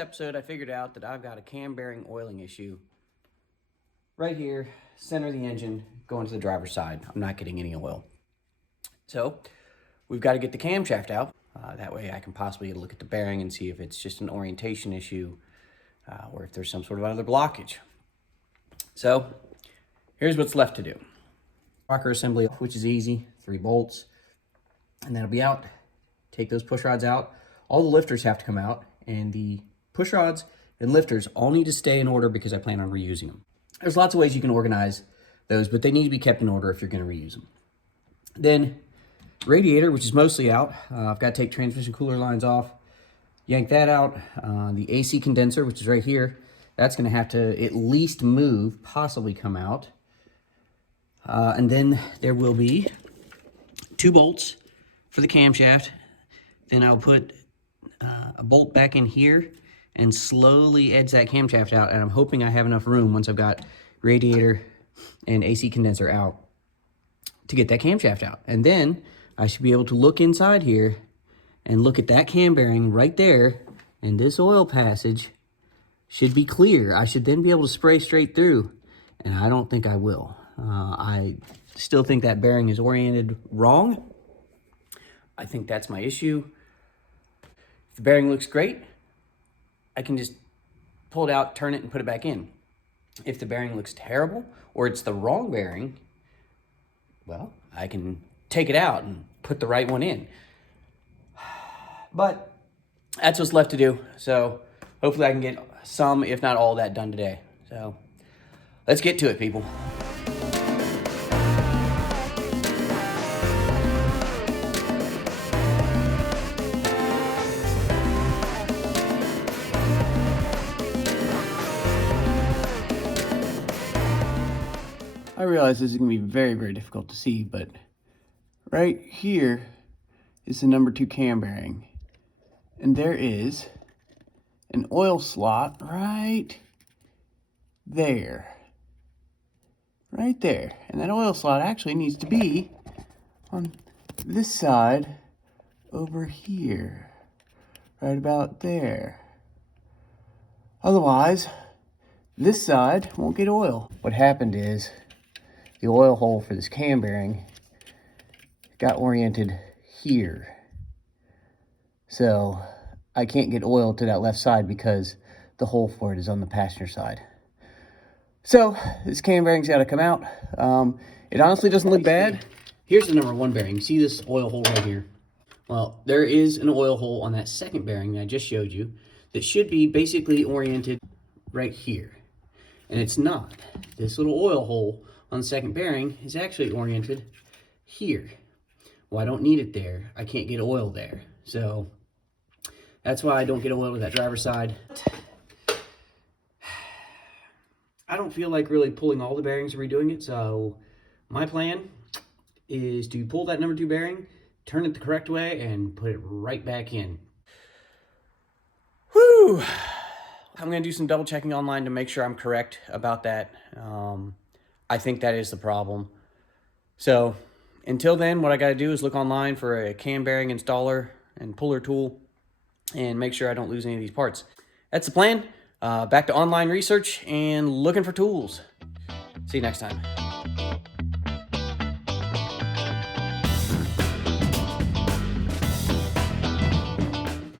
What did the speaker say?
episode, I figured out that I've got a cam bearing oiling issue right here, center of the engine, going to the driver's side. I'm not getting any oil. So we've got to get the camshaft out. That way I can possibly get a look at the bearing and see if it's just an orientation issue or if there's some sort of other blockage. So here's what's left to do. Rocker assembly, which is easy, 3 bolts, and that'll be out. Take those push rods out. All the lifters have to come out, and the push rods and lifters all need to stay in order because I plan on reusing them. There's lots of ways you can organize those, but they need to be kept in order if you're going to reuse them. Then radiator, which is mostly out. I've got to take transmission cooler lines off, yank that out. The AC condenser, which is right here, that's going to have to at least move, possibly come out. And then there will be 2 bolts for the camshaft. Then I'll put a bolt back in here and slowly edge that camshaft out. And I'm hoping I have enough room once I've got radiator and AC condenser out to get that camshaft out. And then I should be able to look inside here and look at that cam bearing right there. And this oil passage should be clear. I should then be able to spray straight through. And I don't think I will. I still think that bearing is oriented wrong. I think that's my issue. If the bearing looks great, I can just pull it out, turn it, and put it back in. If the bearing looks terrible, or it's the wrong bearing, well, I can take it out and put the right one in. But that's what's left to do. So hopefully I can get some, if not all, of that done today. So let's get to it, people. I realize this is going to be very, very difficult to see, but right here is the number 2 cam bearing. And there is an oil slot right there. Right there. And that oil slot actually needs to be on this side over here. Right about there. Otherwise, this side won't get oil. What happened is the oil hole for this cam bearing got oriented here. So I can't get oil to that left side because the hole for it is on the passenger side. So this cam bearing's got to come out. It honestly doesn't look bad. Here's the number 1 bearing. See this oil hole right here? Well, there is an oil hole on that second bearing that I just showed you that should be basically oriented right here. And it's not. This little oil hole on the second bearing is actually oriented here. Well, I don't need it there. I can't get oil there. So that's why I don't get oil to that driver's side. I don't feel like really pulling all the bearings and redoing it. So my plan is to pull that number 2 bearing, turn it the correct way, and put it right back in. Whew. I'm going to do some double checking online to make sure I'm correct about that. I think that is the problem. So until then, what I got to do is look online for a cam bearing installer and puller tool and make sure I don't lose any of these parts. That's the plan. Back to online research and looking for tools. See you next time.